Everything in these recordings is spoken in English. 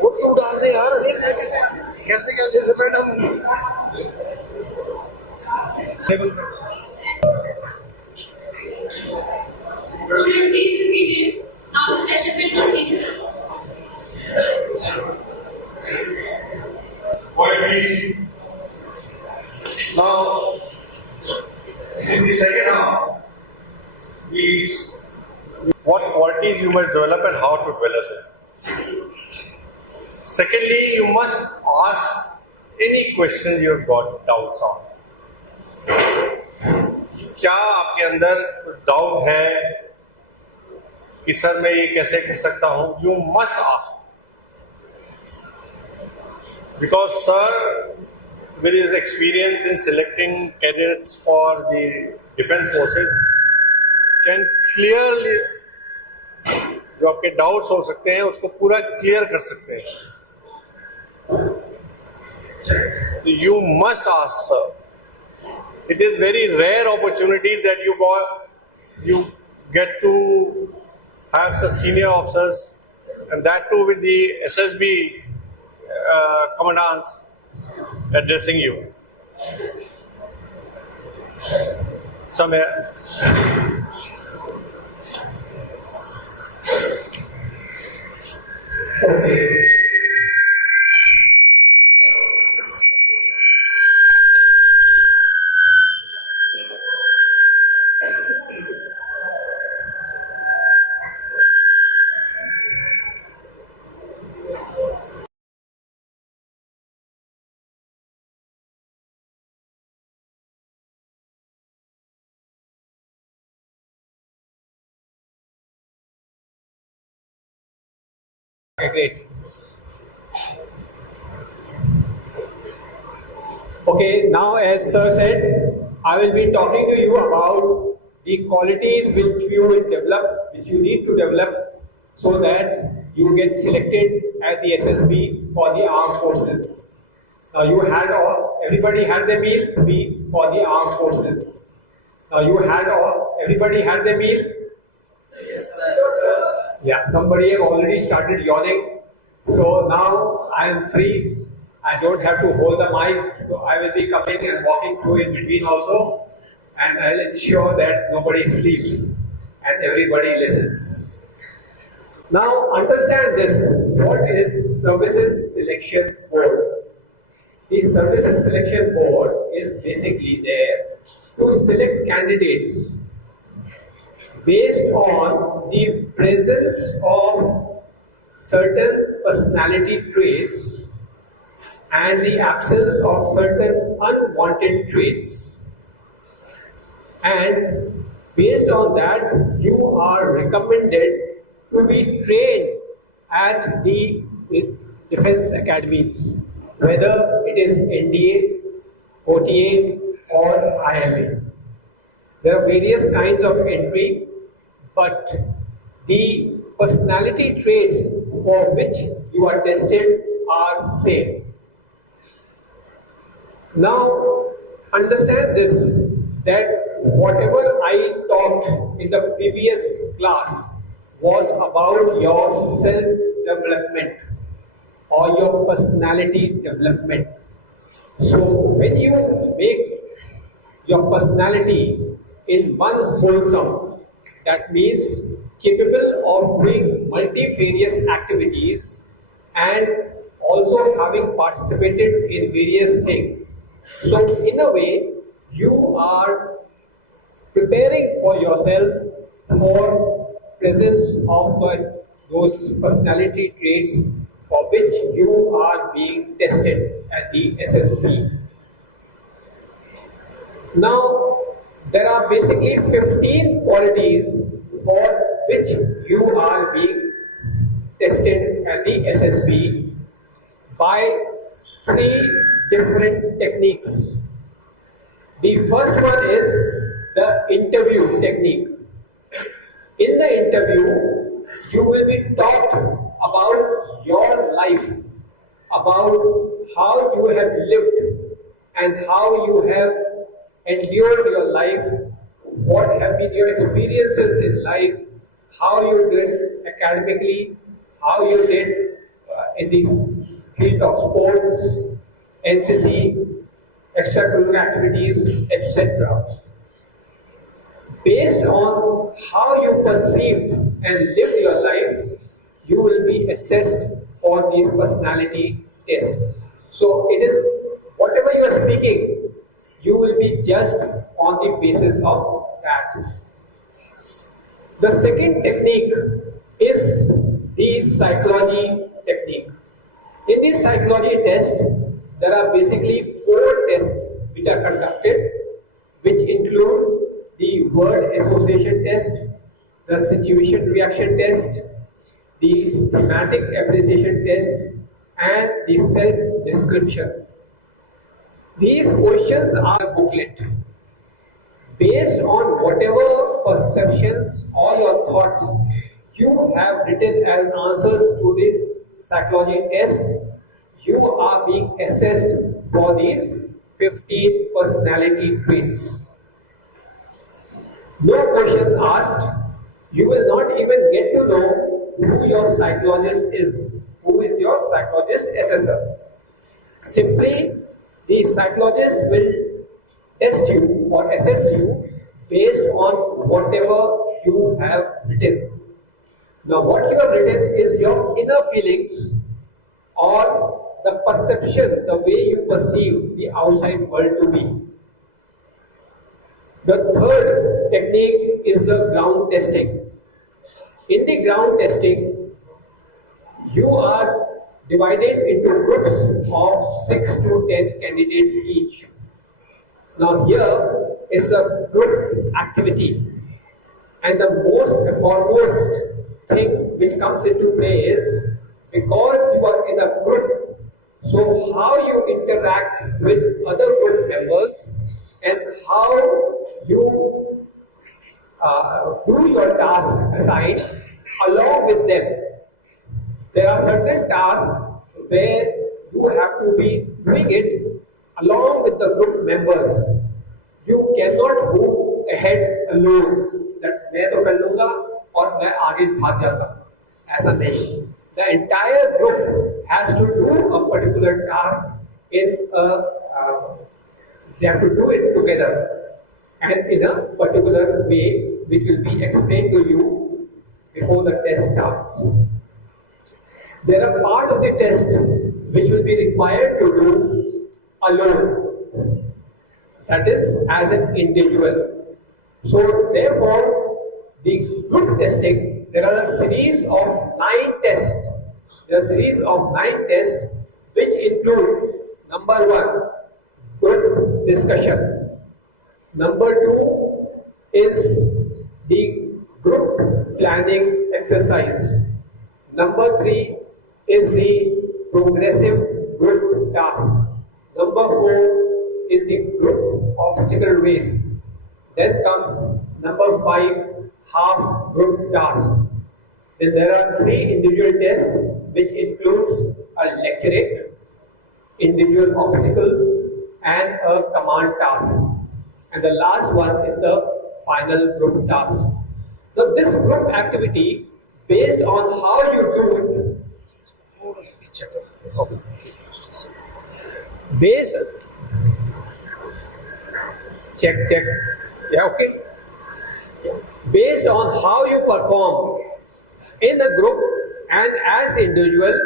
वो तू डाल दे यार, कैसे क्या जैसे बैठा Student, please be seated. Now the session will continue. Now, in the second half, is what qualities you must develop and how to develop it. Secondly, you must ask any questions you have got doubts on. क्या आपके अंदर कुछ doubt है कि sir मैं ये कैसे कर सकता हूं? You must ask. Because sir, with his experience in selecting candidates for the defense forces, can clearly जो आपके डाउट्स हो सकते हैं उसको पूरा क्लियर कर सकते हैं. You must ask, sir. It is very rare opportunity that you get to have such senior officers, and that too with the SSB commandants addressing you. Okay. Okay, great. Okay, now as sir said, I will be talking to you about the qualities which you will develop, which you need to develop so that you get selected at the SSB for the armed forces. Now everybody had their meal for the armed forces. Now everybody had their meal? Yeah, somebody have already started yawning. So now I am free. I don't have to hold the mic. So I will be coming and walking through in between also. And I'll ensure that nobody sleeps and everybody listens. Now understand this. What is Services Selection Board? The Services Selection Board is basically there to select candidates based on the presence of certain personality traits and the absence of certain unwanted traits. And based on that, you are recommended to be trained at the defense academies, whether it is NDA, OTA or IMA. There are various kinds of entry, but the personality traits for which you are tested are same. Now, understand this, that whatever I talked in the previous class was about your self-development or your personality development. So, when you make your personality in one wholesome, that means capable of doing multifarious activities and also having participated in various things. So in a way, you are preparing for yourself for presence of those personality traits for which you are being tested at the SSB. Now, there are basically 15 qualities for which you are being tested at the SSB by 3 different techniques. The first one is the interview technique. In the interview, you will be taught about your life, about how you have lived and how you have endured your life, what have been your experiences in life, how you did academically, how you did in the field of sports, NCC, extracurricular activities, etc. Based on how you perceived and lived your life, you will be assessed for the personality test. So it is whatever you are speaking, you will be judged on the basis of that. The second technique is the psychology technique. In the psychology test, there are basically 4 tests which are conducted, which include the word association test, the situation reaction test, the thematic appreciation test, and the self description. These questions are booklet. Based on whatever perceptions or your thoughts you have written as answers to this psychology test, you are being assessed for these 15 personality traits. No questions asked. You will not even get to know who your psychologist is, who is your psychologist assessor. Simply, the psychologist will test you or assess you based on whatever you have written. Now, what you have written is your inner feelings or the perception, the way you perceive the outside world to be. The third technique is the ground testing. In the ground testing, you are divided into groups of 6 to 10 candidates each. Now here is a group activity, and the most foremost thing which comes into play is, because you are in a group, so how you interact with other group members and how you do your task assigned along with them. There are certain tasks where you have to be doing it along with the group members. You cannot move ahead alone. That मैं तो कर लूँगा और मैं आगे भाग जाता हूँ. ऐसा नहीं. The entire group has to do a particular task in a. They have to do it together and in a particular way, which will be explained to you before the test starts. There are part of the test which will be required to do alone, that is as an individual. So therefore, the group testing, there are a series of 9 tests. There are a series of 9 tests which include, number 1, group discussion. Number 2 is the group planning exercise. Number 3 is the progressive group task. Number 4 is the group obstacle race. Then comes number 5, half group task. Then there are 3 individual tests which includes a lecturate, individual obstacles, and a command task. And the last one is the final group task. Now this group activity, based on how you do it, based, check, yeah, okay. Based on how you perform in a group and as individual,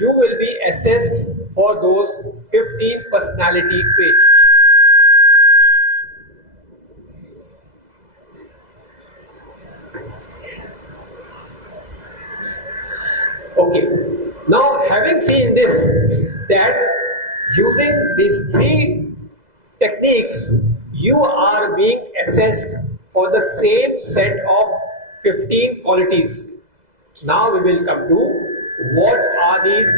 you will be assessed for those 15 personality traits. Okay, now having seen this, that using these 3 techniques, you are being assessed for the same set of 15 qualities. Now we will come to what are these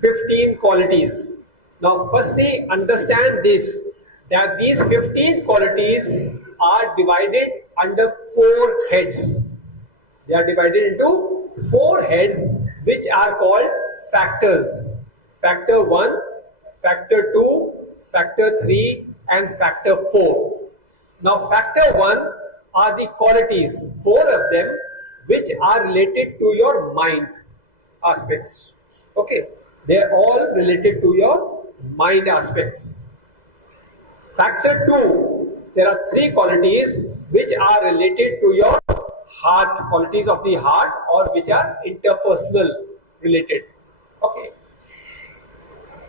15 qualities. Now firstly, understand this, that these 15 qualities are divided under 4 heads. They are divided into 4 heads which are called factors. Factor 1, factor 2, factor 3 and factor 4. Now factor 1 are the qualities, 4 of them which are related to your mind aspects. Okay, they are all related to your mind aspects. Factor 2, there are 3 qualities which are related to your heart, qualities of the heart, or which are interpersonal related. Okay.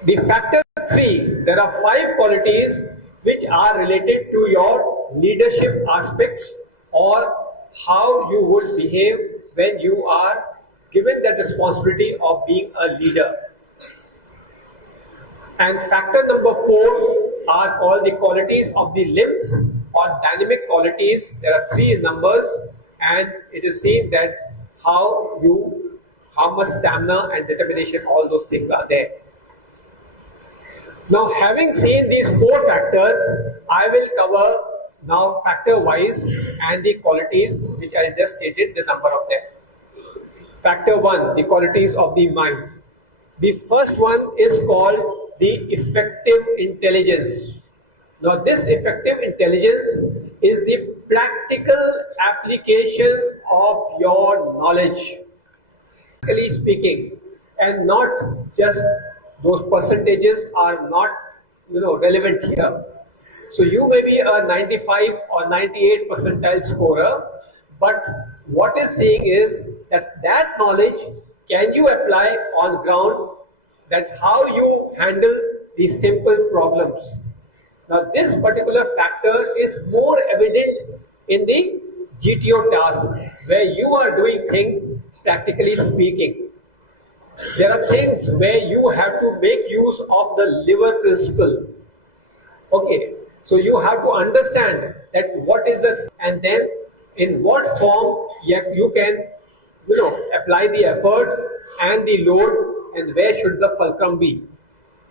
The factor 3, there are 5 qualities which are related to your leadership aspects, or how you would behave when you are given that responsibility of being a leader. And factor number 4 are called the qualities of the limbs, or dynamic qualities. There are 3 in numbers, and it is seen that how much stamina and determination, all those things are there. Now, having seen these 4 factors, I will cover now factor wise and the qualities which I just stated, the number of them. Factor 1, the qualities of the mind. The first one is called the effective intelligence. Now, this effective intelligence is the practical application of your knowledge, practically speaking, and not just those percentages are not relevant here. So you may be a 95 or 98 percentile scorer, but what is saying is that knowledge can you apply on ground, that how you handle these simple problems. Now this particular factor is more evident in the GTO task, where you are doing things practically speaking. There are things where you have to make use of the liver principle. Okay, so you have to understand that what is the, and then in what form you can apply the effort and the load, and where should the fulcrum be.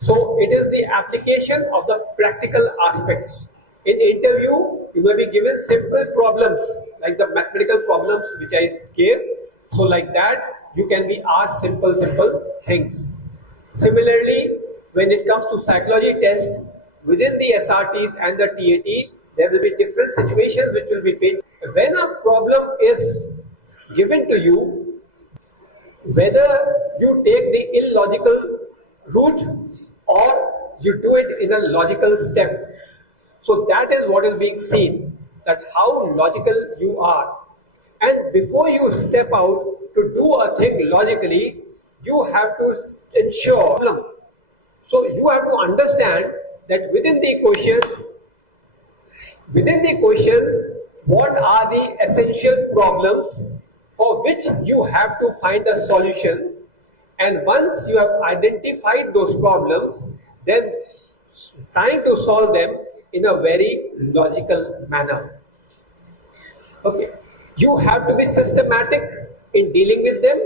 So it is the application of the practical aspects. In interview, you may be given simple problems like the mathematical problems which I gave. So like that, you can be asked simple things. Similarly, when it comes to psychology test, within the SRTs and the TAT, there will be different situations which will be faced. When a problem is given to you, whether you take the illogical route or you do it in a logical step. So that is what is being seen, that how logical you are. And before you step out to do a thing logically, you have to ensure. So you have to understand that within the questions, what are the essential problems for which you have to find a solution. And once you have identified those problems, then trying to solve them in a very logical manner. Okay, you have to be systematic in dealing with them,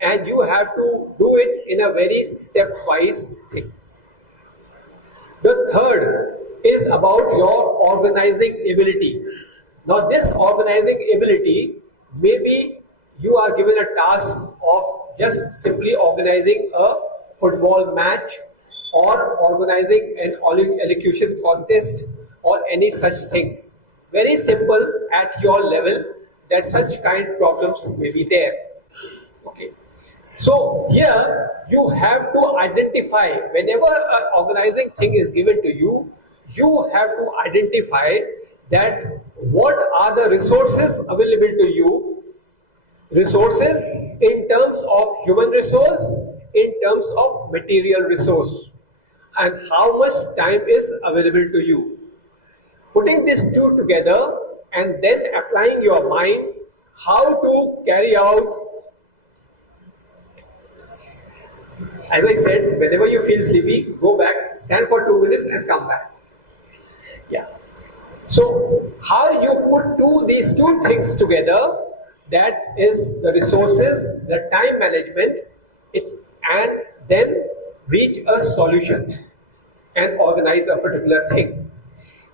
and you have to do it in a very stepwise things. The third is about your organizing ability. Now this organizing ability, maybe you are given a task of just simply organizing a football match or organizing an elocution contest or any such things. Very simple at your level, that such kind of problems may be there. Okay. So here you have to identify, whenever an organizing thing is given to you, you have to identify that what are the resources available to you. Resources in terms of human resource, in terms of material resource, and how much time is available to you. Putting these two together and then applying your mind how to carry out. As I said, whenever you feel sleepy, go back, stand for 2 minutes and come back. Yeah. So how you put these two things together, that is the resources, the time management, and then reach a solution and organize a particular thing.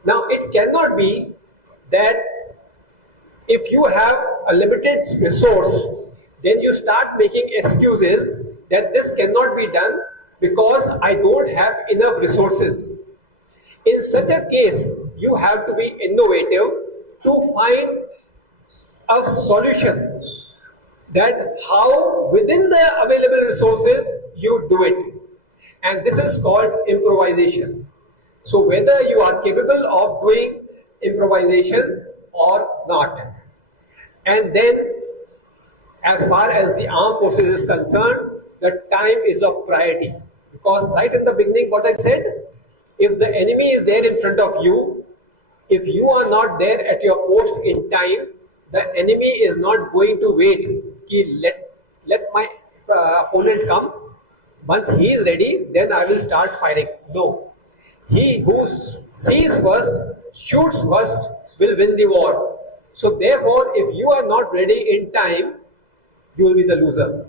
Now it cannot be that if you have a limited resource, then you start making excuses that this cannot be done because I don't have enough resources. In such a case, you have to be innovative to find a solution that how within the available resources you do it. And this is called improvisation. So whether you are capable of doing improvisation or not. And then as far as the armed forces is concerned, the time is of priority. Because right in the beginning what I said, if the enemy is there in front of you, if you are not there at your post in time, the enemy is not going to wait. Let my opponent come. Once he is ready, then I will start firing. No. He who sees first, shoots first, will win the war. So therefore, if you are not ready in time, you will be the loser.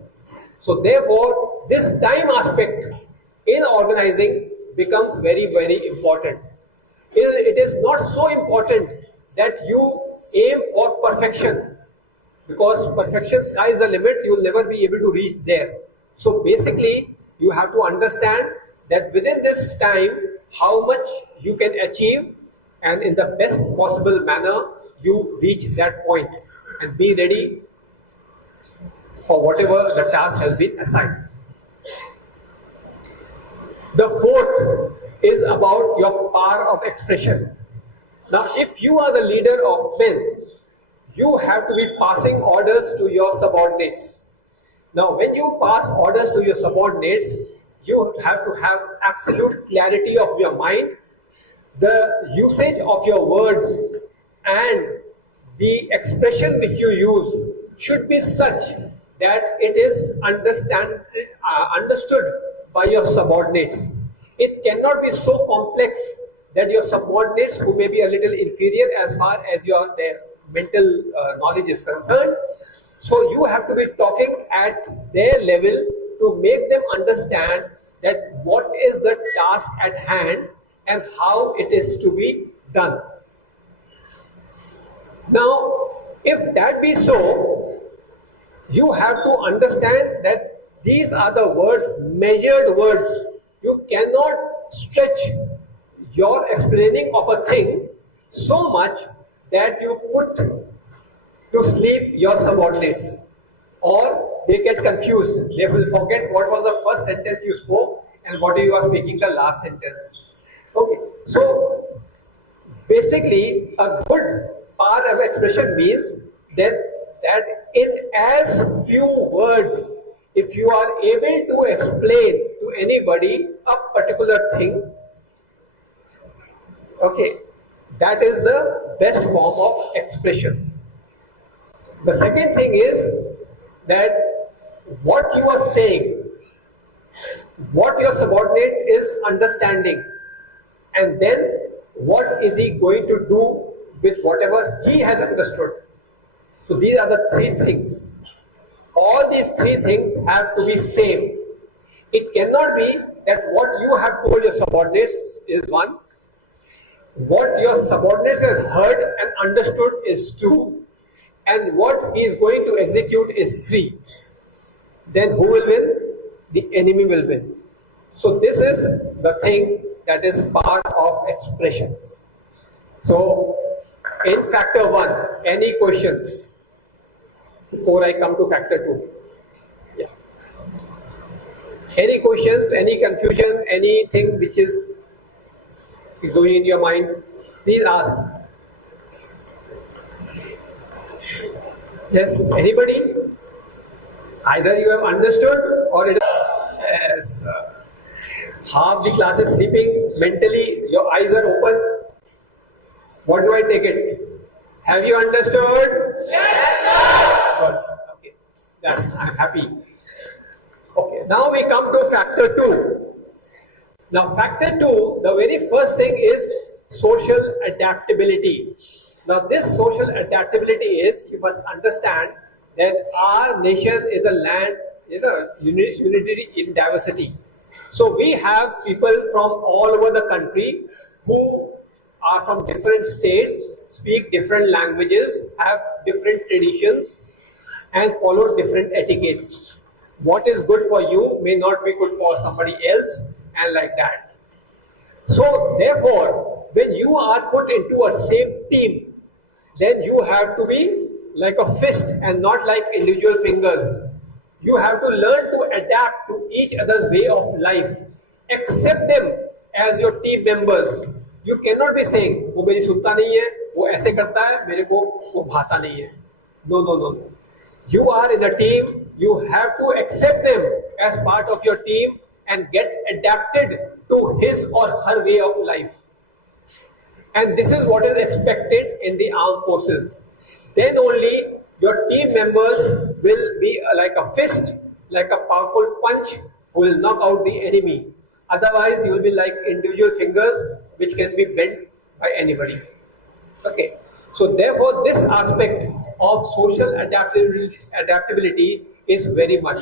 So therefore, this time aspect in organizing becomes very, very important. It is not so important that you aim for perfection, because perfection, sky is the limit, you will never be able to reach there. So basically, you have to understand that within this time, how much you can achieve, and in the best possible manner, you reach that point and be ready for whatever the task has been assigned. The fourth is about your power of expression. Now, if you are the leader of men, you have to be passing orders to your subordinates. Now, when you pass orders to your subordinates, you have to have absolute clarity of your mind. The usage of your words and the expression which you use should be such that it is understood by your subordinates. It cannot be so complex that your subordinates, who may be a little inferior as far as their mental knowledge is concerned, so you have to be talking at their level to make them understand that what is the task at hand and how it is to be done. Now, if that be so, you have to understand that these are the words, measured words. You cannot stretch your explaining of a thing so much that you put to sleep your subordinates, or they get confused. They will forget what was the first sentence you spoke and what you are speaking the last sentence. Okay, so basically a good power of expression means that in as few words, if you are able to explain to anybody a particular thing, okay, that is the best form of expression. The second thing is that what you are saying, what your subordinate is understanding, and then what is he going to do with whatever he has understood. So these are the three things. All these three things have to be same. It cannot be that what you have told your subordinates is one, what your subordinates has heard and understood is two, and what he is going to execute is three. Then who will win? The enemy will win. So this is the thing that is part of expression. So in factor 1, any questions before I come to factor 2? Yeah. Any questions, any confusion, anything which is going in your mind, please ask. Yes, anybody? Either you have understood or it is half the class is sleeping mentally, your eyes are open. What do I take it? Have you understood? Yes, sir. Good. Okay. I'm happy. Okay, now we come to factor 2. Now factor 2, the very first thing is social adaptability. Now this social adaptability is, you must understand that our nation is a land, unity in diversity. So we have people from all over the country who are from different states, speak different languages, have different traditions, and follow different etiquettes. What is good for you may not be good for somebody else, and like that. So therefore, when you are put into a same team, then you have to be like a fist and not like individual fingers. You have to learn to adapt to each other's way of life. Accept them as your team members. You cannot be saying, वो मेरी सुनता नहीं है, वो ऐसे करता है, मेरे को वो भाता नहीं है. No, no, no, no. You are in a team. You have to accept them as part of your team and get adapted to his or her way of life. And this is what is expected in the armed forces. Then only your team members will be like a fist, like a powerful punch who will knock out the enemy. Otherwise, you will be like individual fingers which can be bent by anybody. Okay. So therefore, this aspect of social adaptability is very much.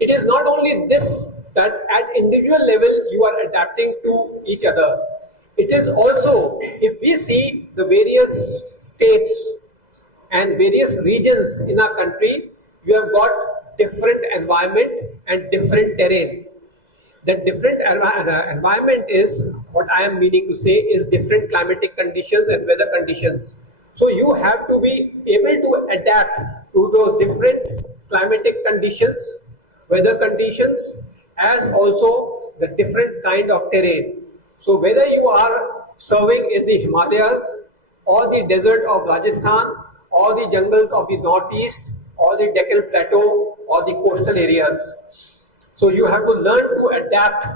It is not only this that at individual level you are adapting to each other. It is also, if we see the various states and various regions in our country, you have got different environment and different terrain. The different environment is, what I am meaning to say, is different climatic conditions and weather conditions. So you have to be able to adapt to those different climatic conditions, weather conditions, as also the different kind of terrain. So whether you are serving in the Himalayas or the desert of Rajasthan or the jungles of the northeast or the Deccan Plateau or the coastal areas. So you have to learn to adapt,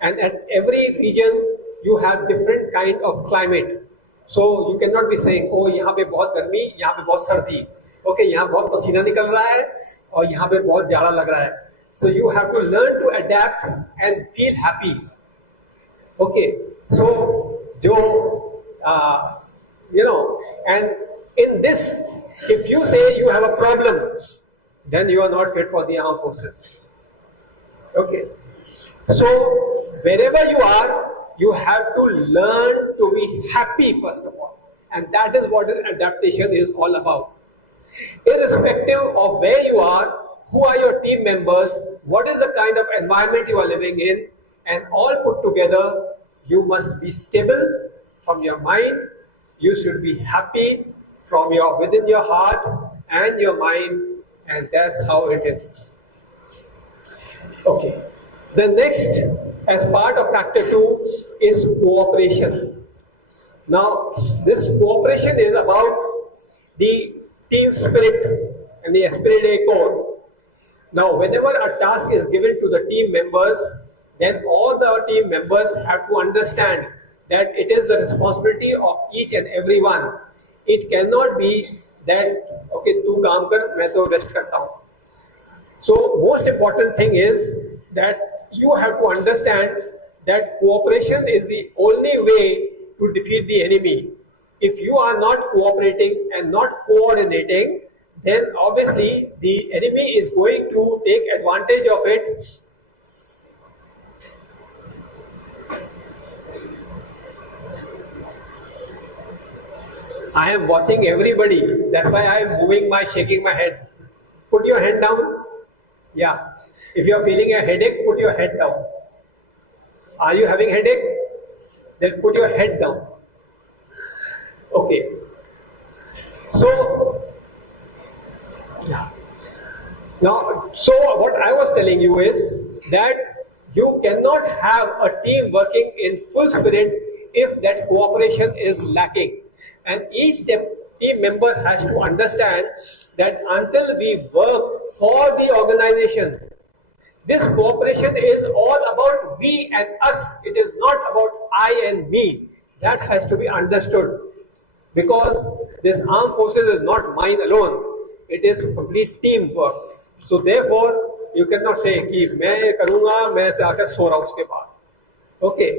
and at every region you have different kind of climate. So you cannot be saying, oh यहाँ पे बहुत गर्मी, यहाँ पे बहुत सर्दी, okay यहाँ बहुत पसीना निकल रहा है और यहाँ पे बहुत जाड़ा लग रहा है. So you have to learn to adapt and feel happy. Okay, so and in this, if you say you have a problem, then you are not fit for the armed forces. Okay, so wherever you are, you have to learn to be happy first of all, and that is what adaptation is all about. Irrespective of where you are, who are your team members, what is the kind of environment you are living in, and all put together, you must be stable from your mind. You should be happy from within your heart and your mind, and that's how it is. Okay. The next, as part of factor 2, is cooperation. Now, this cooperation is about the team spirit and the esprit de corps. Now, whenever a task is given to the team members, then all the team members have to understand that it is the responsibility of each and every one. It cannot be that, okay, tu kaam kar, main to rest karta hu. So, most important thing is that you have to understand that cooperation is the only way to defeat the enemy. If you are not cooperating and not coordinating, then obviously the enemy is going to take advantage of it. I am watching everybody, that's why I am shaking my head. Put your hand down. Yeah. If you are feeling a headache, put your head down. Are you having headache? Then put your head down. Okay. So, yeah. Now, so what I was telling you is that you cannot have a team working in full spirit if that cooperation is lacking. And each team member has to understand that until we work for the organization, this cooperation is all about we and us. It is not about I and me. That has to be understood. Because this armed forces is not mine alone. It is complete teamwork. So therefore, you cannot say कि मैं ये करूँगा, मैं से आकर सो रहा हूँ उसके बाद. Okay.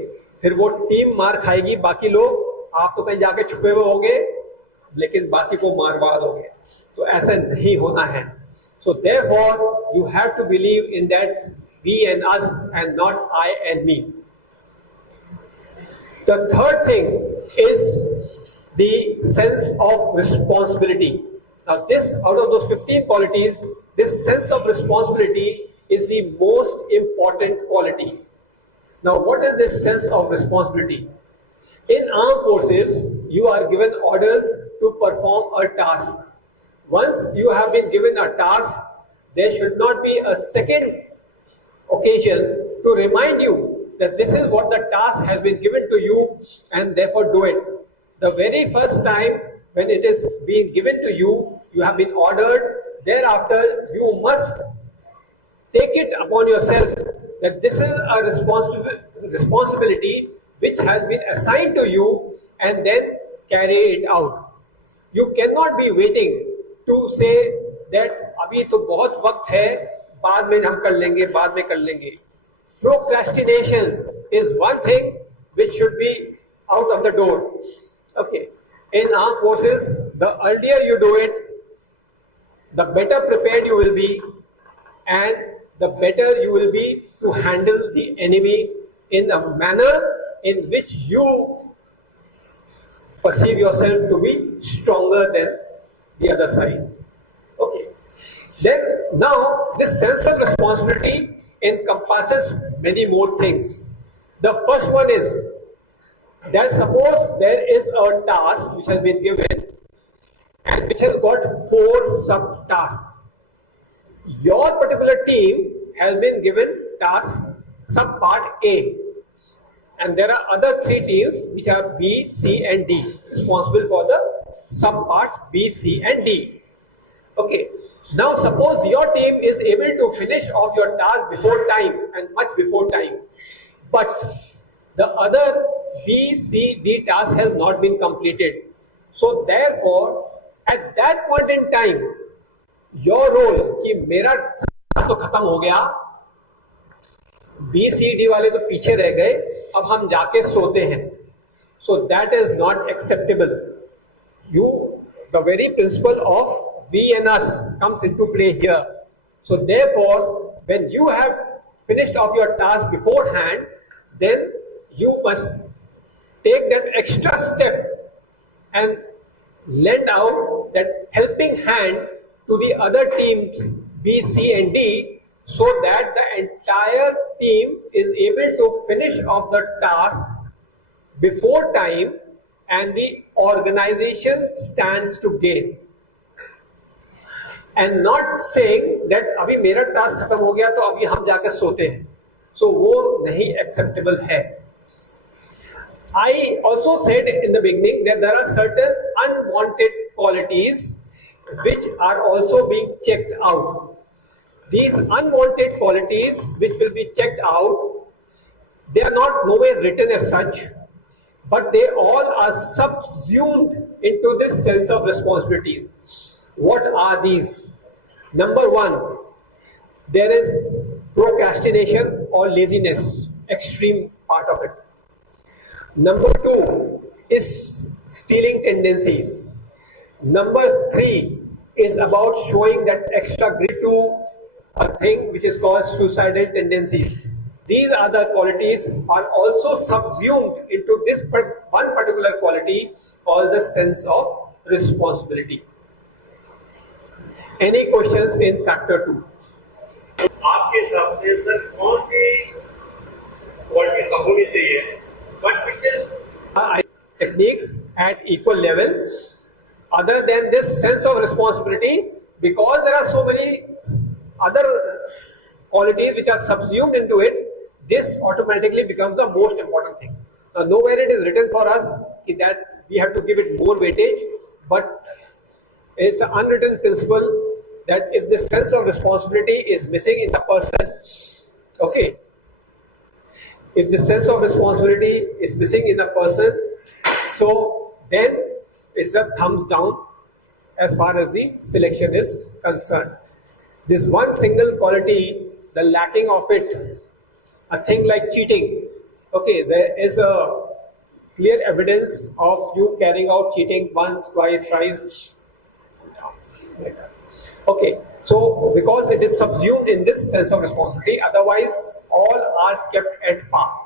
फिर वो टीम मार खाएगी, बाकी लोग आप तो कहीं जाके छुपे हुए होंगे, लेकिन बाकी को मारवा दोगे. तो ऐसा नहीं होना है. So therefore, you have to believe in that we and us and not I and me. The third thing is the sense of responsibility. Now this, out of those 15 qualities, this sense of responsibility is the most important quality. Now what is this sense of responsibility? In armed forces, you are given orders to perform a task. once you have been given a task, there should not be a second occasion to remind you that this is what the task has been given to you and therefore do it. The very first time when it is being given to you, you have been ordered, thereafter you must take it upon yourself that this is a responsibility which has been assigned to you and then carry it out. You cannot be waiting to say that अभी तो बहुत वक्त है, बाद में हम कर लेंगे, बाद में कर लेंगे. Procrastination is one thing which should be out of the door. Okay. In armed forces, the earlier you do it, the better prepared you will be, and the better you will be to handle the enemy in a manner in which you perceive yourself to be stronger than the other side. Okay. Then now this sense of responsibility encompasses many more things. The first one is that suppose there is a task which has been given and which has got 4 sub-tasks. Your particular team has been given task sub-part A, and there are other 3 teams which are B, C and D responsible for the sub-parts B, C and D. Okay. Now suppose your team is able to finish off your task before time and much before time, but the other B, C, D task has not been completed. So therefore, at that point in time, your role कि मेरा तो खत्म हो गया, B, C, D वाले तो पीछे रह गए, अब हम जाके सोते हैं. So that is not acceptable. The very principle of we and us comes into play here. So therefore, when you have finished off your task beforehand, then you must take that extra step and lend out that helping hand to the other teams B, C and D, so that the entire team is able to finish off the task before time and the organization stands to gain. And not saying that अभी मेरा task खत्म हो गया तो अभी हम जाकर सोते हैं. So वो नहीं acceptable है. I also said in the beginning that there are certain unwanted qualities which are also being checked out. These unwanted qualities which will be checked out, they are not nowhere written as such, but they all are subsumed into this sense of responsibilities. What are these? Number 1, there is procrastination or laziness, extreme part of it. Number 2 is stealing tendencies. Number 3 is about showing that extra grit to a thing which is called suicidal tendencies. These other qualities are also subsumed into this one particular quality called the sense of responsibility. Any questions in factor 2? आपके हिसाब से sir कौन सी quality सब होनी चाहिए? But which is techniques at equal level, other than this sense of responsibility, because there are so many other qualities which are subsumed into it, this automatically becomes the most important thing. Now, nowhere it is written for us that we have to give it more weightage, but it's an unwritten principle that if the sense of responsibility is missing in the person, okay, if the sense of responsibility is missing in a person, so then it's a thumbs down as far as the selection is concerned. This one single quality, the lacking of it, a thing like cheating, okay, there is a clear evidence of you carrying out cheating once, twice, thrice. Okay, so because it is subsumed in this sense of responsibility, otherwise all are kept at par.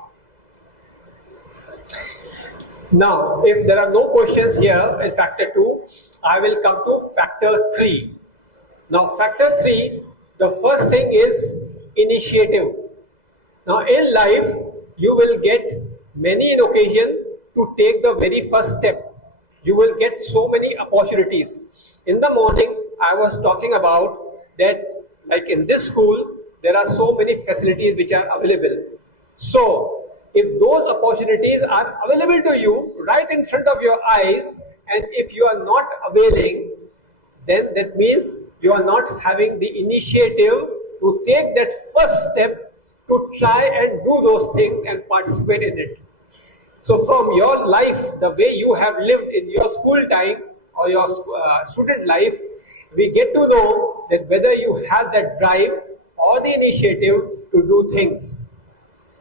Now, if there are no questions here in factor 2, I will come to factor 3. Now, factor 3, the first thing is initiative. Now, in life, you will get many an occasion to take the very first step. You will get so many opportunities. In the morning, I was talking about that, like in this school, there are so many facilities which are available. So, if those opportunities are available to you right in front of your eyes, and if you are not availing, then that means you are not having the initiative to take that first step to try and do those things and participate in it. So from your life, the way you have lived in your school time or your student life, we get to know that whether you have that drive or the initiative to do things.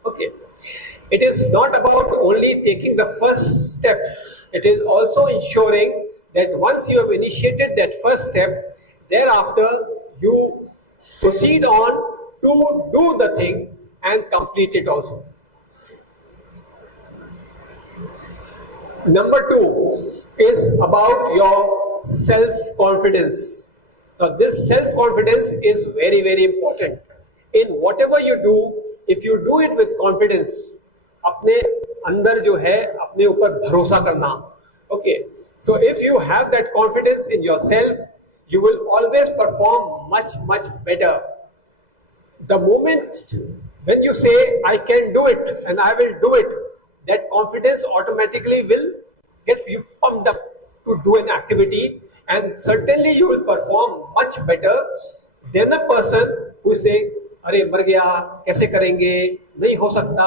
Okay. It is not about only taking the first step. It is also ensuring that once you have initiated that first step, thereafter you proceed on to do the thing and complete it also. Number 2 is about your self-confidence. Now this self-confidence is very, very important. In whatever you do, if you do it with confidence, अपने अंदर जो है अपने ऊपर भरोसा करना. Okay, so if you have that confidence in yourself, you will always perform much better. The moment when you say I can do it and I will do it, that confidence automatically will get you pumped up to do an activity, and certainly you will perform much better than a person who is saying अरे मर गया कैसे करेंगे, नहीं हो सकता,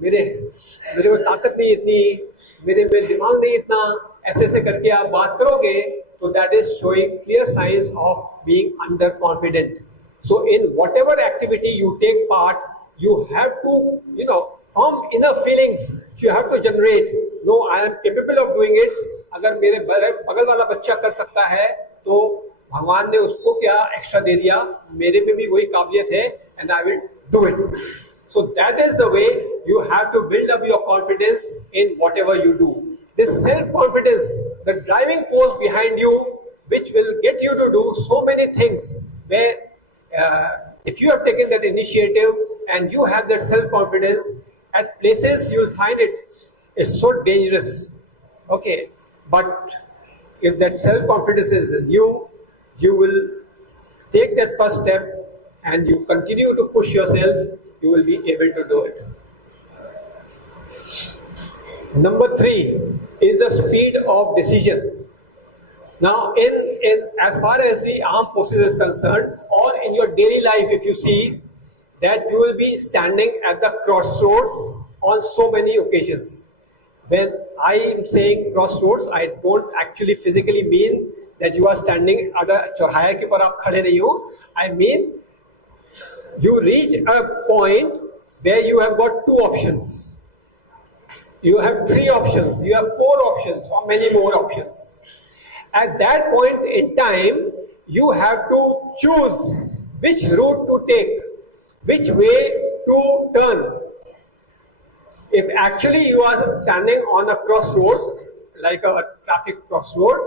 मेरे को ताकत नहीं इतनी, मेरे में दिमाग नहीं इतना, ऐसे करके आप बात करोगे तो that is showing clear signs of being underconfident. So in whatever activity you take part, you have to, from inner feelings, you have to generate, no, I am capable of doing it. अगर मेरे बगल वाला बच्चा कर सकता है तो भगवान ने उसको क्या एक्स्ट्रा दे दिया, मेरे में भी वही काबिलियत है, and I will do it. So that is the way you have to build up your confidence in whatever you do. This self-confidence, the driving force behind you, which will get you to do so many things, where if you have taken that initiative and you have that self-confidence, at places you will find it's so dangerous. Okay, but if that self-confidence is in you, you will take that first step and you continue to push yourself, you will be able to do it. Number 3 is the speed of decision. Now, in as far as the armed forces is concerned, or in your daily life, if you see that you will be standing at the crossroads on so many occasions. When I am saying crossroads, I don't actually physically mean that you are standing at a चौराहे के ऊपर आप खड़े नहीं हो. I mean you reach a point where you have got 2 options. You have 3 options. You have 4 options or many more options. At that point in time, you have to choose which route to take, which way to turn. If actually you are standing on a crossroad, like a traffic crossroad,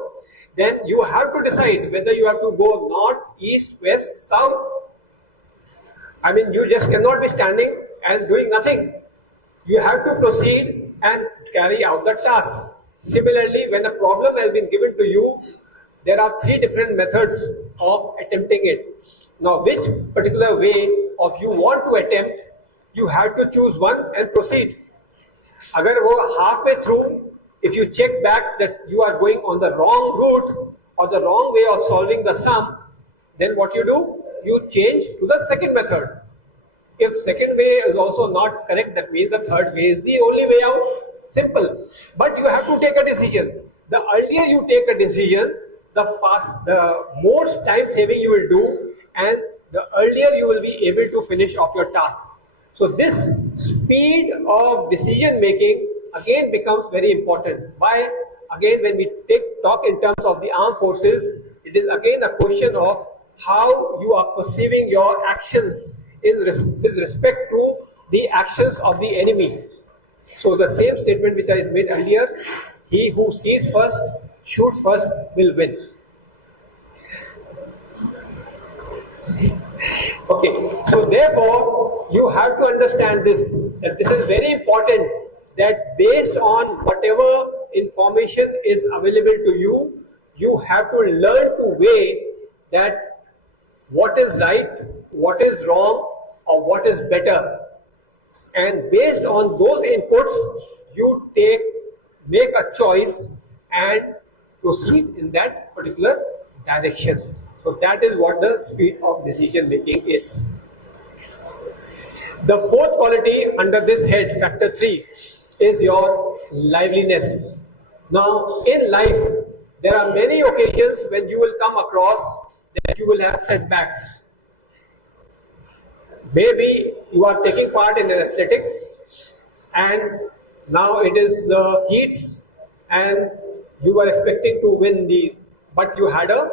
then you have to decide whether you have to go north, east, west, south. I mean, you just cannot be standing and doing nothing. You have to proceed and carry out the task. Similarly, when a problem has been given to you, there are 3 different methods of attempting it. Now, which particular way of you want to attempt, you have to choose one and proceed. Agar wo halfway through, if you check back that you are going on the wrong route or the wrong way of solving the sum, then what you do? You change to the second method. If second way is also not correct, that means the third way is the only way out. Simple. But you have to take a decision. The earlier you take a decision, the more time saving you will do, and the earlier you will be able to finish off your task. So this speed of decision making again becomes very important. Why? Again, when we talk in terms of the armed forces, it is again a question of how you are perceiving your actions with respect to the actions of the enemy. So the same statement which I made earlier, he who sees first, shoots first, will win. Okay, so therefore you have to understand this, that this is very important, that based on whatever information is available to you, you have to learn to weigh that what is right, what is wrong, or what is better. And based on those inputs, you make a choice and proceed in that particular direction. So that is what the speed of decision making is. The fourth quality under this head, factor 3, is your liveliness. Now, in life, there are many occasions when you will come across that you will have setbacks. Maybe you are taking part in athletics and now it is the heats and you were expecting to win but you had a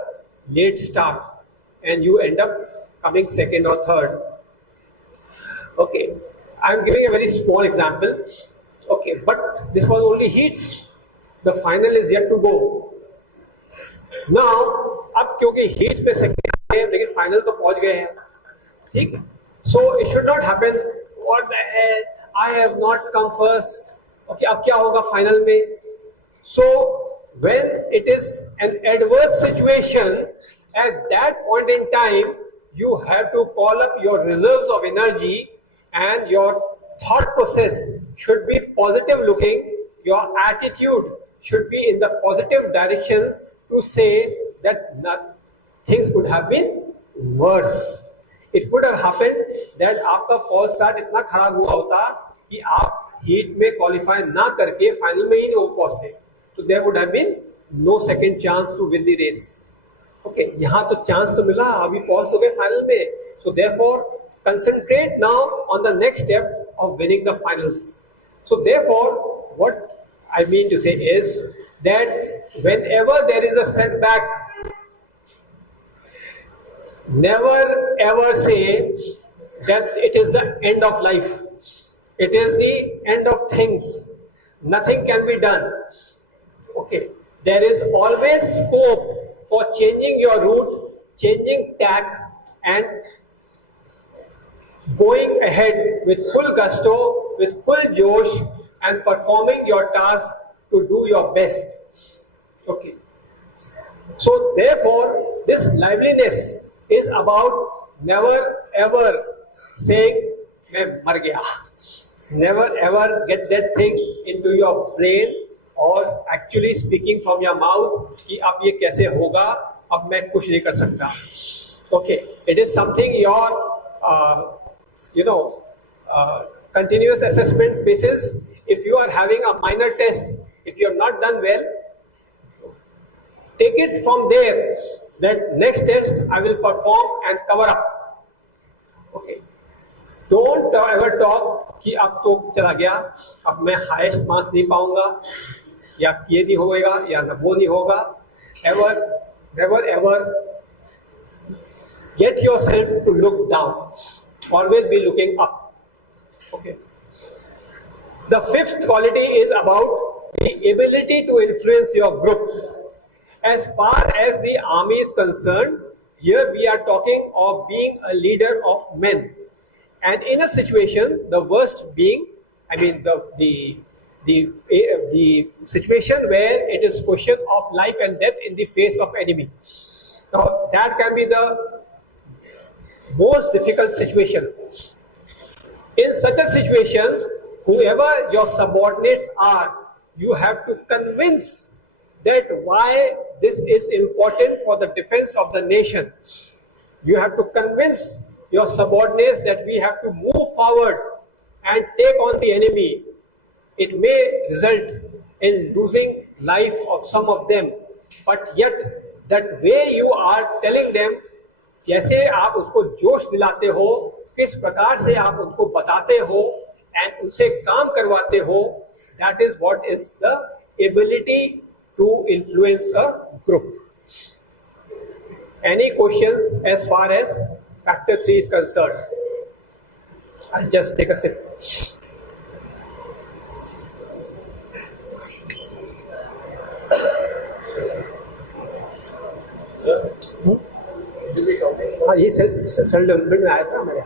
late start and you end up coming second or third. Okay, I'm giving a very small example. Okay, but this was only heats. The final is yet to go. Now, अब क्योंकि heats में second आए हैं लेकिन final तो पहुंच गए हैं, ठीक है? So it should not happen. What the hell? I have not come first. Okay, अब क्या होगा final में? So when it is an adverse situation, at that point in time, you have to call up your reserves of energy and your thought process should be positive looking. Your attitude should be in the positive directions to say that things could have been worse. It could have happened that आपका false start इतना खराब हुआ होता कि आप heat में qualify ना करके final में ही नहीं पहुंचते. So there would have been no second chance to win the race. Okay, यहाँ तो chance तो मिला, अभी पहुंच तो गए final में. So therefore, concentrate now on the next step of winning the finals. So therefore, what I mean to say is that whenever there is a setback, never ever say that it is the end of life. It is the end of things. Nothing can be done. Okay, there is always scope for changing your route, changing tack, and going ahead with full gusto, with full josh, and performing your task to do your best. Okay. So therefore, this liveliness is about never ever saying, "Main mar gaya." Never ever get that thing into your brain or actually speaking from your mouth कि अब ये कैसे होगा, अब मैं कुछ नहीं कर सकता. Okay, it is something your continuous assessment basis. If you are having a minor test, if you have not done well, take it from there. That next test I will perform and cover up. Okay. Don't ever talk कि अब तो चला गया, अब मैं highest marks नहीं पाऊंगा, या ये नहीं होगा, या वो नहीं होगा. Never ever get yourself to look down. Always be looking up. Okay. The fifth quality is about the ability to influence your group. As far as the army is concerned, here we are talking of being a leader of men. And in a situation, the worst being, I mean the situation where it is question of life and death in the face of enemy. Now that can be the most difficult situation. In such a situations, whoever your subordinates are, you have to convince that why this is important for the defense of the nation. You have to convince your subordinates that we have to move forward and take on the enemy. It may result in losing life of some of them, but yet that way you are telling them, जैसे आप उसको जोश दिलाते हो, किस प्रकार से आप उनको बताते हो and उनसे काम करवाते हो, that is what is the ability to influence a group. Any questions as far as factor 3 is concerned? I'll just take a sip. हाँ ये सेल डेवलपमेंट में आया था मेरे.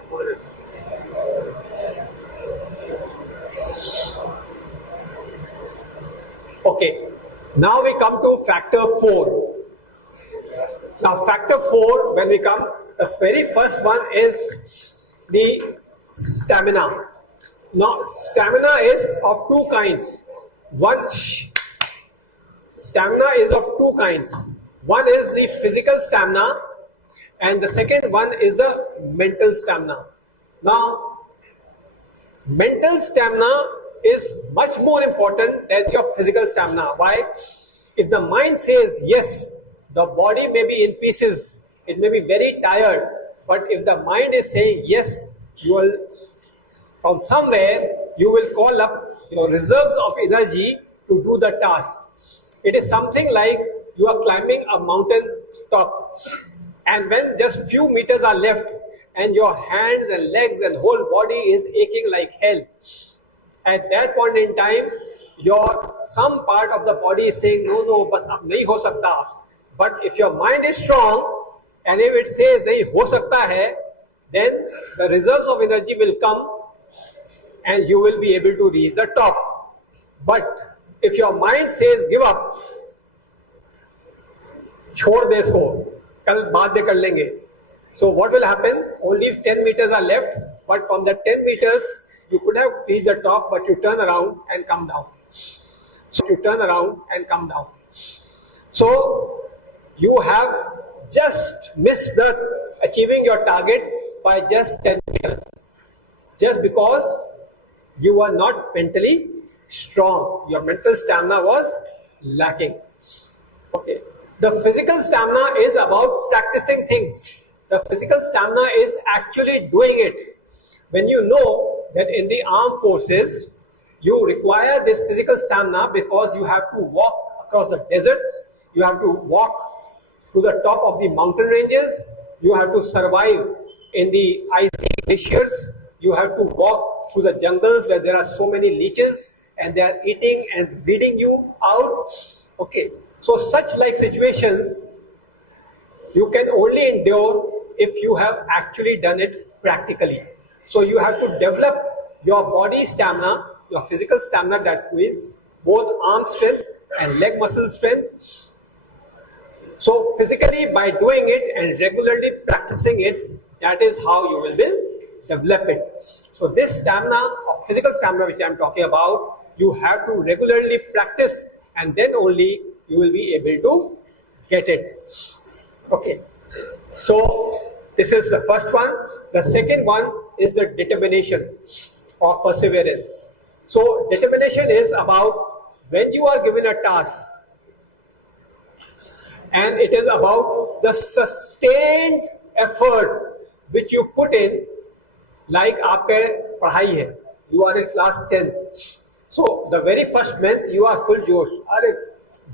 Okay, now we come to factor 4. Now factor 4, when we come, the very first one is the stamina. Now stamina is of two kinds. Stamina is of two kinds. One is the physical stamina and the second one is the mental stamina. Now, mental stamina is much more important than your physical stamina. Why? If the mind says yes, the body may be in pieces, it may be very tired, but if the mind is saying yes, you will, from somewhere, you will call up your reserves of energy to do the task. It is something like you are climbing a mountain top, and when just few meters are left and your hands and legs and whole body is aching like hell, at that point in time, some part of the body is saying, no, bas ab nahi ho sakta. But if your mind is strong, and if it says nahi ho sakta hai, then the reserves of energy will come and you will be able to reach the top. But if your mind says give up, छोड़ दे इसको, कल बाद में कर लेंगे. So what will happen? Only 10 meters are left, but from the 10 meters, you could have reached the top, but you turn around and come down. So you have just missed achieving your target by just 10 meters. Just because you were not mentally strong. Your mental stamina was lacking. Okay. The physical stamina is about practicing things. The physical stamina is actually doing it. When you know that in the armed forces, you require this physical stamina because you have to walk across the deserts, you have to walk to the top of the mountain ranges, you have to survive in the icy glaciers, you have to walk through the jungles where there are so many leeches and they are eating and bleeding you out. Okay, so such like situations you can only endure if you have actually done it practically. So you have to develop your body stamina, your physical stamina, that means both arm strength and leg muscle strength. So physically, by doing it and regularly practicing it, that is how you will develop it. So this stamina, or physical stamina which I am talking about, you have to regularly practice and then only you will be able to get it. Okay, so this is the first one. The second one is the determination or perseverance. So determination is about when you are given a task, and it is about the sustained effort which you put in, like आपके पढ़ाई है, you are in class 10th. So the very first month you are full जोश, अरे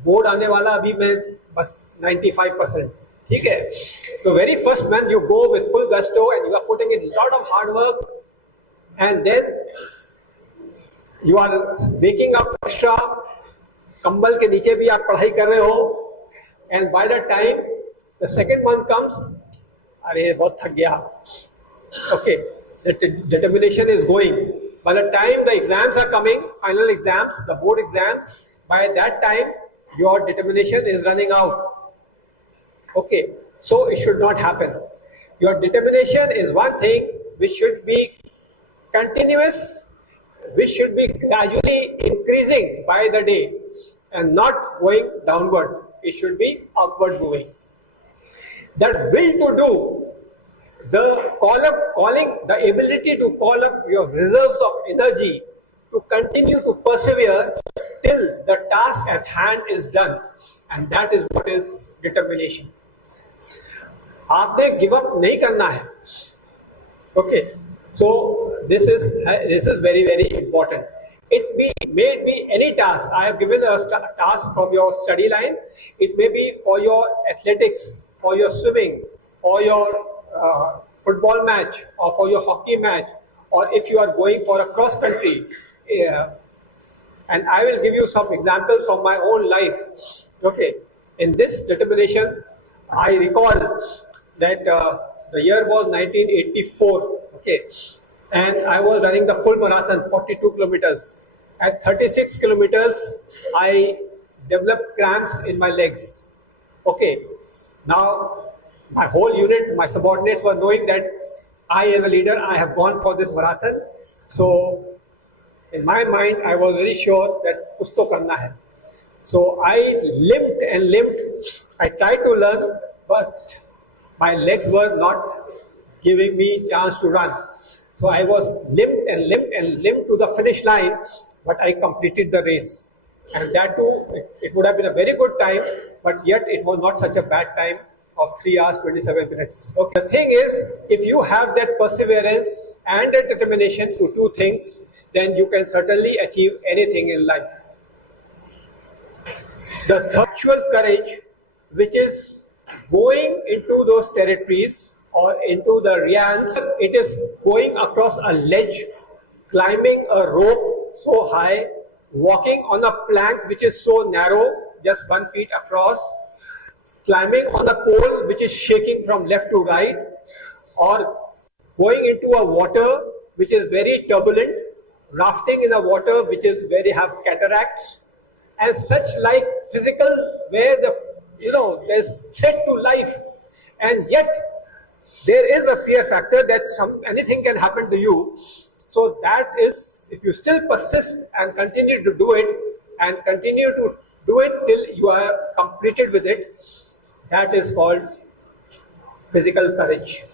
board आने वाला अभी मैं बस 95%, ठीक है. So very first month you go with full gusto and you are putting in a lot of hard work, and then you are waking up extra, कंबल के नीचे भी आप पढ़ाई कर रहे हो, and by the time the second month comes, अरे बहुत थक गया. Okay, the determination is going. By the time the exams are coming, final exams, the board exams, by that time your determination is running out. Okay, so it should not happen. Your determination is one thing which should be continuous, which should be gradually increasing by the day and not going downward. It should be upward moving. That will to do, the ability to call up your reserves of energy to continue to persevere till the task at hand is done, and that is what is determination. आपने give up नहीं करना है. Okay, so this is very, very important. It may be any task. I have given a task from your study line. It may be for your athletics, for your swimming, for your football match, or for your hockey match, or if you are going for a cross country. And I will give you some examples of my own life. Okay, in this determination, I recall that the year was 1984. Okay, and I was running the full marathon, 42 kilometers. At 36 kilometers, I developed cramps in my legs. Okay, now my whole unit, my subordinates were knowing that I as a leader, I have gone for this marathon. So in my mind, I was very sure that kuch to karna hai. So I limped and limped. I tried to learn, but my legs were not giving me chance to run. So I was limped and limped and limped to the finish line, but I completed the race. And that too, it would have been a very good time, but yet it was not such a bad time of 3 hours, 27 minutes. Okay. The thing is, if you have that perseverance and that determination to do things, then you can certainly achieve anything in life. The actual courage, which is going into those territories or into the realms, it is going across a ledge, climbing a rope so high, walking on a plank which is so narrow, just 1 feet across, climbing on a pole which is shaking from left to right, or going into a water which is very turbulent, rafting in a water which is very have cataracts, and such like physical where there's threat to life, and yet there is a fear factor that anything can happen to you. So that is, if you still persist and continue to do it and continue to do it till you are completed with it, that is called physical courage.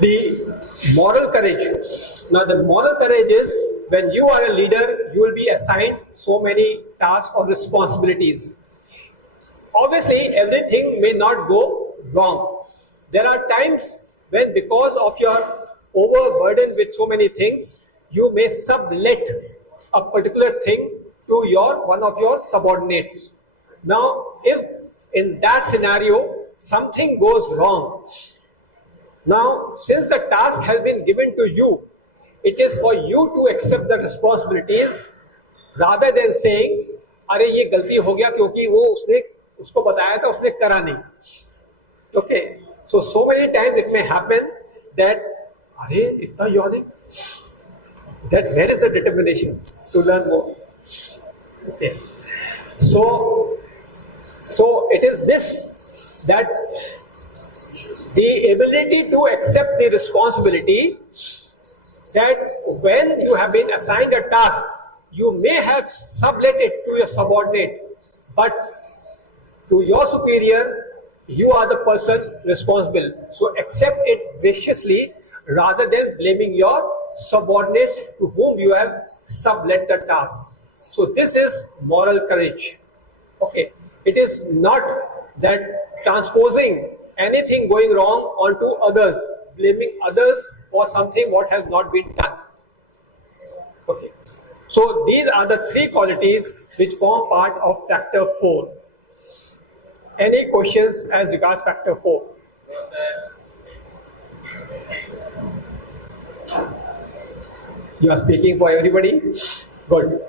The moral courage. Now the moral courage is when you are a leader, you will be assigned so many tasks or responsibilities. Obviously, everything may not go wrong. There are times when, because of your overburden with so many things, you may sublet a particular thing to one of your subordinates. Now, if in that scenario something goes wrong, now since the task has been given to you, it is for you to accept the responsibilities rather than saying, अरे ये गलती हो गया क्योंकि वो उसको बताया था उसने करा नहीं. Okay, so many times it may happen that अरे इतना yawning, that where is the determination to learn more? Okay, so it is this, that the ability to accept the responsibility, that when you have been assigned a task, you may have sublet it to your subordinate, but to your superior, you are the person responsible. So accept it graciously rather than blaming your subordinate to whom you have sublet the task. So this is moral courage. Okay, it is not that transposing anything going wrong onto others, blaming others for something what has not been done. Okay, so these are the 3 qualities which form part of factor 4. Any questions as regards factor 4? You are speaking for everybody? Good.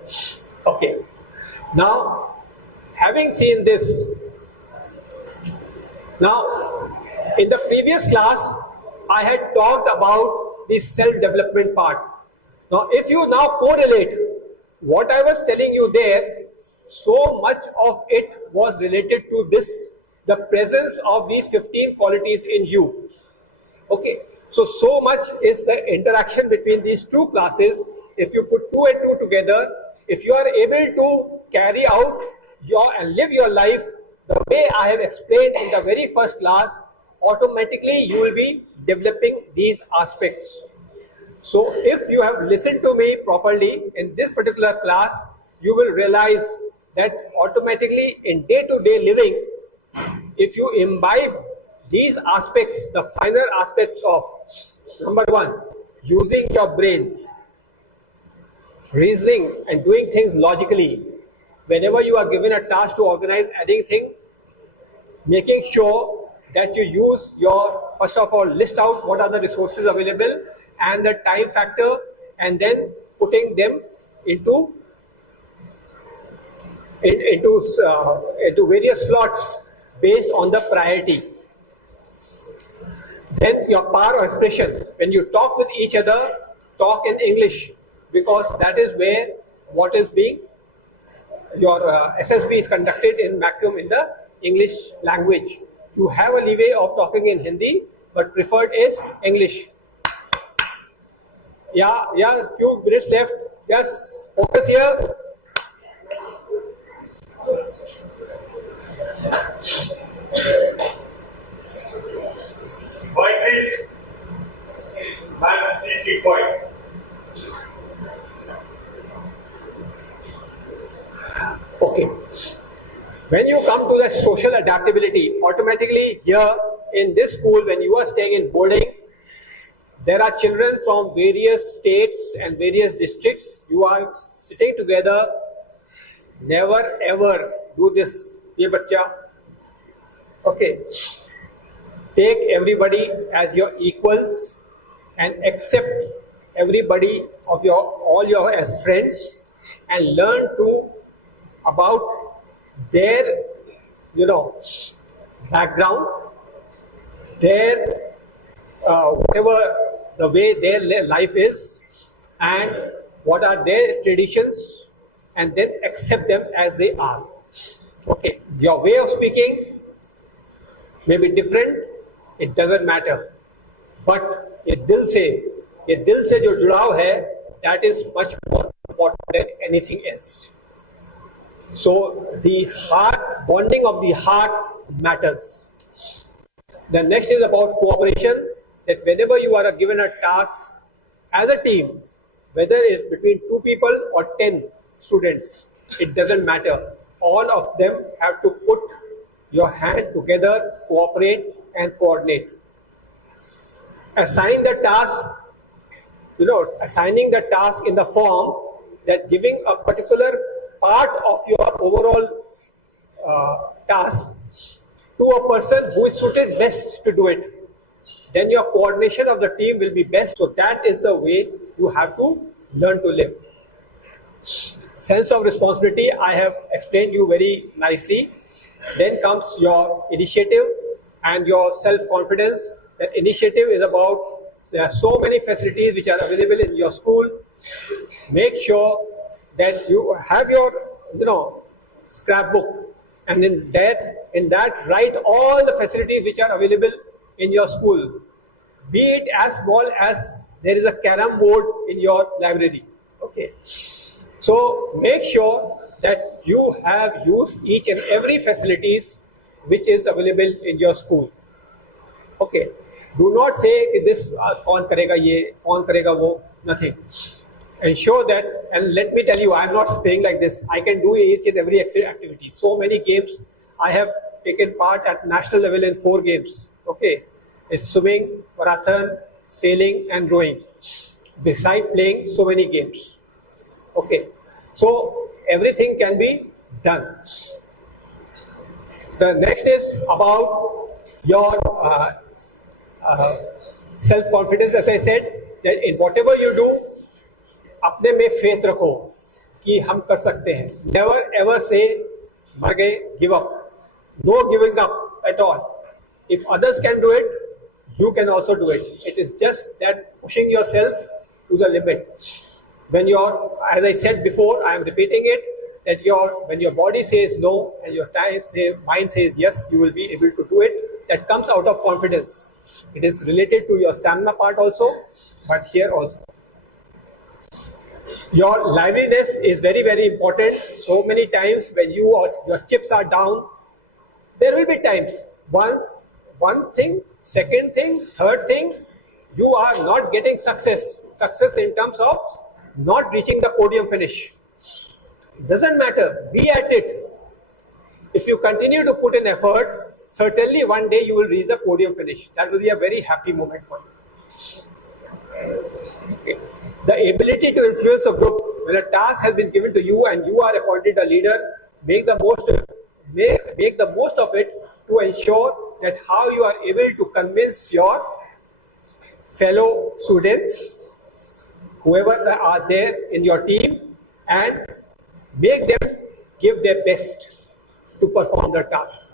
Okay. Now, having seen this, now in the previous class, I had talked about the self-development part. Now, if you now correlate what I was telling you there, so much of it was related to this, the presence of these 15 qualities in you. Okay, so much is the interaction between these 2 classes. If you put 2 and 2 together, if you are able to carry out and live your life the way I have explained in the very first class, automatically you will be developing these aspects. So if you have listened to me properly in this particular class, you will realize that automatically in day-to-day living, if you imbibe these aspects, the finer aspects of, number 1, using your brains, reasoning and doing things logically. Whenever you are given a task to organize anything, making sure that you use first of all, list out what are the resources available and the time factor, and then putting them into various slots based on the priority. Then your power of expression. When you talk with each other, talk in English, because that is where what is being, your SSB is conducted in maximum in the English language. You have a leeway of talking in Hindi, but preferred is English. Yeah, few minutes left. Just focus here. Quiet, please. Ma'am, please keep quiet. Okay. When you come to the social adaptability, automatically here in this school, when you are staying in boarding, there are children from various states and various districts. You are sitting together. Never ever do this, ye bachcha. Okay. Take everybody as your equals and accept everybody of all your as friends and learn to about their background, their whatever the way their life is and what are their traditions, and then accept them as they are. Okay, your way of speaking may be different, it doesn't matter, but ये दिल से जो जुड़ाव है, that is much more important than anything else. So the heart, bonding of the heart matters. The next is about cooperation, that whenever you are given a task as a team, whether it's between 2 people or 10 students, it doesn't matter. All of them have to put your hand together, cooperate and coordinate. Assign the task, assigning the task in the form that giving a particular part of your overall task to a person who is suited best to do it. Then your coordination of the team will be best. So that is the way you have to learn to live. Sense of responsibility, I have explained you very nicely. Then comes your initiative and your self-confidence. That initiative is about, there are so many facilities which are available in your school. Make sure that you have your scrapbook, and in that write all the facilities which are available in your school. Be it as small as there is a carom board in your library. Okay. So make sure that you have used each and every facilities which is available in your school. Okay. Do not say this kaun karega ye, kaun karega wo, nothing. Ensure that, and let me tell you, I am not saying like this. I can do each and every activity. So many games. I have taken part at national level in 4 games. Okay. It's swimming, marathon, sailing and rowing. Besides playing so many games. Okay. So everything can be done. The next is about your self-confidence. As I said, that in whatever you do, अपने में faith रखो कि हम कर सकते हैं. Never ever say मर गए, give up. No giving up at all. If others can do it, you can also do it. It is just that pushing yourself to the limit. When as I said before, I am repeating it, that when your body says no and your mind says yes, you will be able to do it. That comes out of confidence. It is related to your stamina part also, but here also. Your liveliness is very, very important. So many times when your chips are down, there will be times, one thing, second thing, third thing, you are not getting success in terms of not reaching the podium finish. Doesn't matter, be at it. If you continue to put in effort, certainly one day you will reach the podium finish. That will be a very happy moment for you. Okay. The ability to influence a group. When a task has been given to you and you are appointed a leader, make the most of it to ensure that how you are able to convince your fellow students, whoever are there in your team, and make them give their best to perform the task.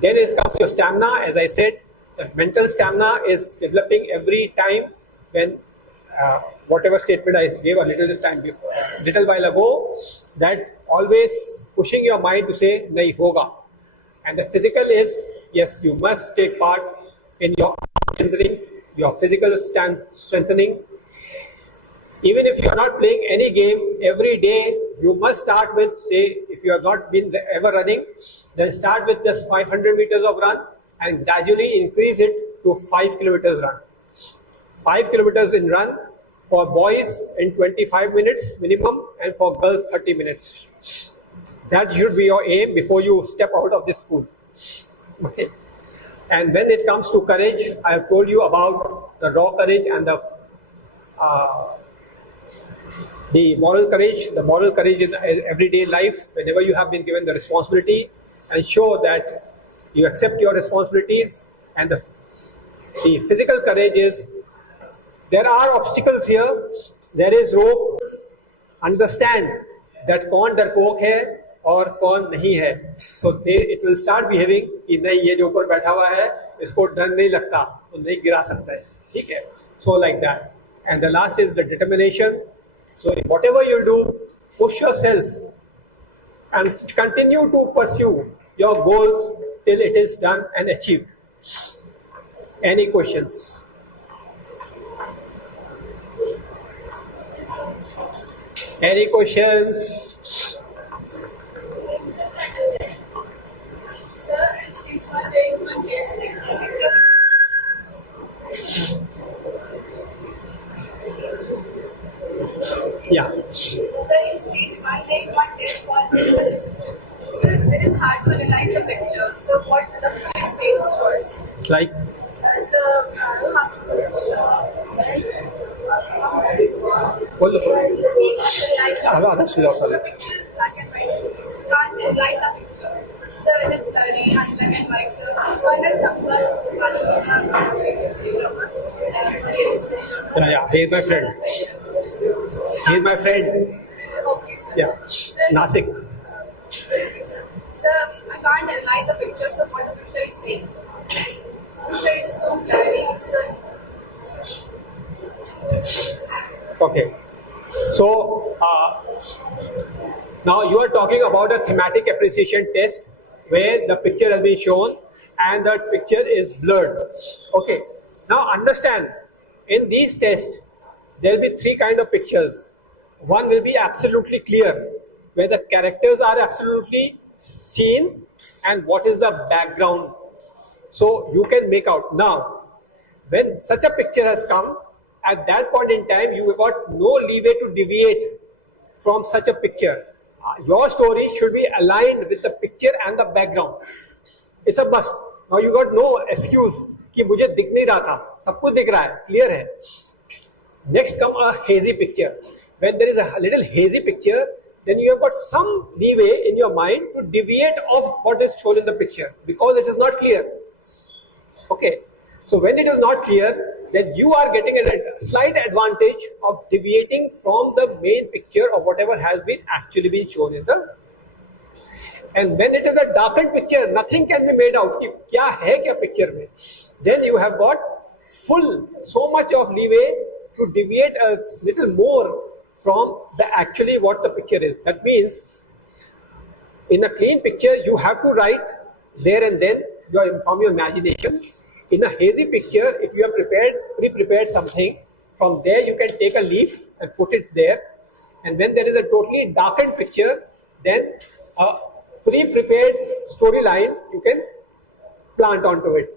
Then comes your stamina. As I said, the mental stamina is developing every time when whatever statement I gave a little while ago, that always pushing your mind to say nahi hoga. And the physical is, yes, you must take part in your strengthening, your physical strengthening. Even if you are not playing any game every day, you must start with, say, if you have not been ever running, then start with just 500 meters of run and gradually increase it to 5 kilometers run. 5 kilometers in run for boys in 25 minutes minimum and for girls 30 minutes. That should be your aim before you step out of this school. Okay. And when it comes to courage, I have told you about the raw courage and the moral courage. The moral courage in everyday life, whenever you have been given the responsibility, ensure that you accept your responsibilities. And the physical courage is, there are obstacles here, there is rope. Understand that कौन डरपोक है और कौन नहीं है. So it will start behaving कि नहीं, ये जो ऊपर बैठा हुआ है इसको डर नहीं लगता तो नहीं गिरा सकता है. ठीक है. So like that. And the last is the determination. So whatever you do, push yourself and continue to pursue your goals till it is done and achieved. Any questions? Any questions? Sir, excuse me, there is one case. Yeah. Sir, in stage 1, there is one test called visual reception. Sir, it is hard to analyze the picture. So, what the picture is saying to us? Like? Sir, Hold the phone. we can't analyze Sorry. the picture is black and white. We can't analyze the picture. So, it is blurry and black and white. So, one example, Yeah, he is my friend. He is my friend. Okay, sir. Yeah. Nasik. Sir, I can't analyze the picture, so what the picture is saying. Picture is so blurry, sir. Okay. So, now you are talking about a thematic appreciation test where the picture has been shown and the picture is blurred. Okay. Now understand, in these tests, there will be three kinds of pictures. One will be absolutely clear, where the characters are absolutely seen and what is the background. So you can make out. Now, when such a picture has come, at that point in time, you have got no leeway to deviate from such a picture. Your story should be aligned with the picture and the background. It's a must. Now you got no excuse कि मुझे दिख नहीं रहा था, सब कुछ दिख रहा है, clear है. Next come a hazy picture. When there is a little hazy picture, then you have got some leeway in your mind to deviate of what is shown in the picture because it is not clear. Okay. So when it is not clear, then you are getting a slight advantage of deviating from the main picture of whatever has been actually been shown in the. And when it is a darkened picture, nothing can be made out. कि क्या है क्या picture में? Then you have got so much of leeway to deviate a little more from the actually what the picture is. That means, in a clean picture, you have to write there and then from your imagination. In a hazy picture, if you have pre-prepared something, from there you can take a leaf and put it there. And when there is a totally darkened picture, then a pre-prepared storyline you can plant onto it.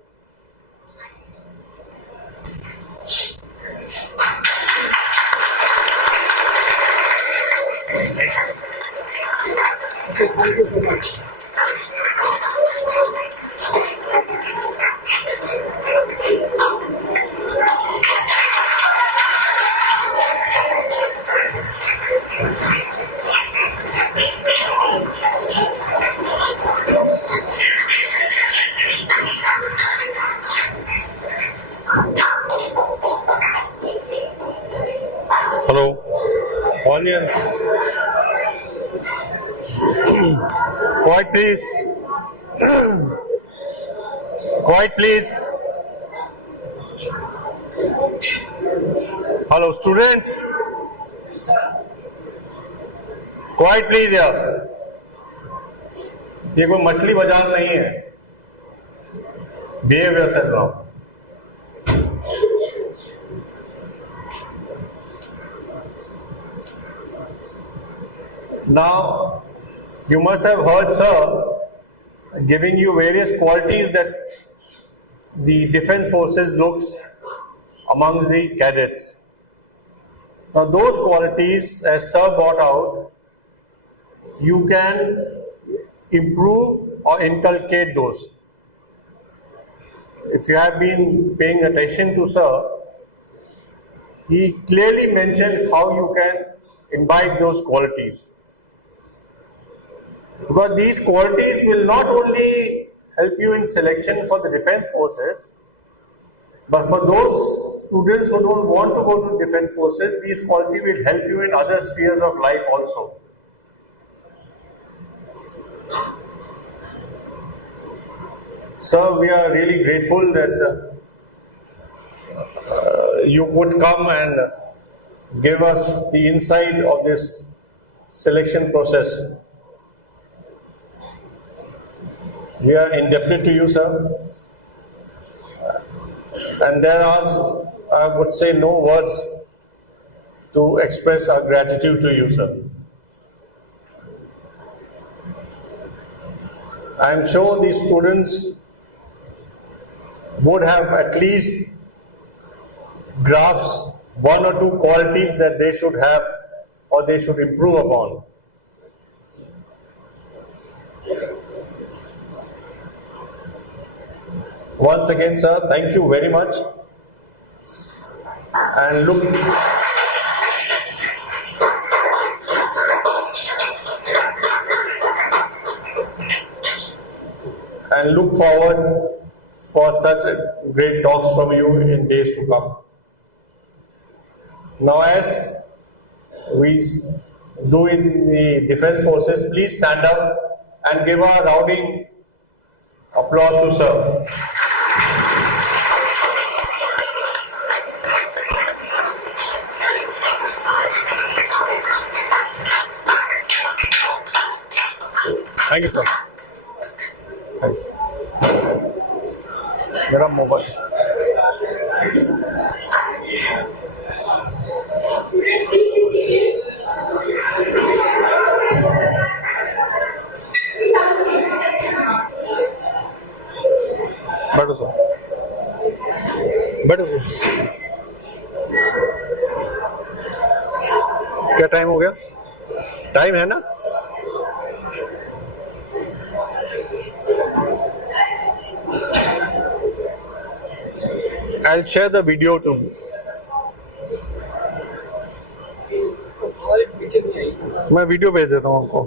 Okay, thank you so much. Hello. Onion. Quiet, please. Quiet, please. Hello, students. Quiet, please. Yeah. ये कोई मछली बाजार नहीं है. Behave yourself now. Now, you must have heard, sir, giving you various qualities that the defense forces looks among the cadets. Now, those qualities, as sir brought out, you can improve or inculcate those. If you have been paying attention to sir, he clearly mentioned how you can imbibe those qualities. Because these qualities will not only help you in selection for the defense forces, but for those students who don't want to go to defense forces, these qualities will help you in other spheres of life also. Sir, we are really grateful that you would come and give us the insight of this selection process. We are indebted to you, sir. And there are, I would say, no words to express our gratitude to you, sir. I am sure these students would have at least grasped one or two qualities that they should have or they should improve upon. Once again, sir, thank you very much. And look forward for such great talks from you in days to come. Now, as we do in the defense forces, please stand up and give a rounding applause to sir. Thank you, sir. Thank you. मेरा mobile बैठो sir, बैठो sir. क्या time हो गया? Time है ना? I'll share the video too. मैं video भेज देता हूँ आपको.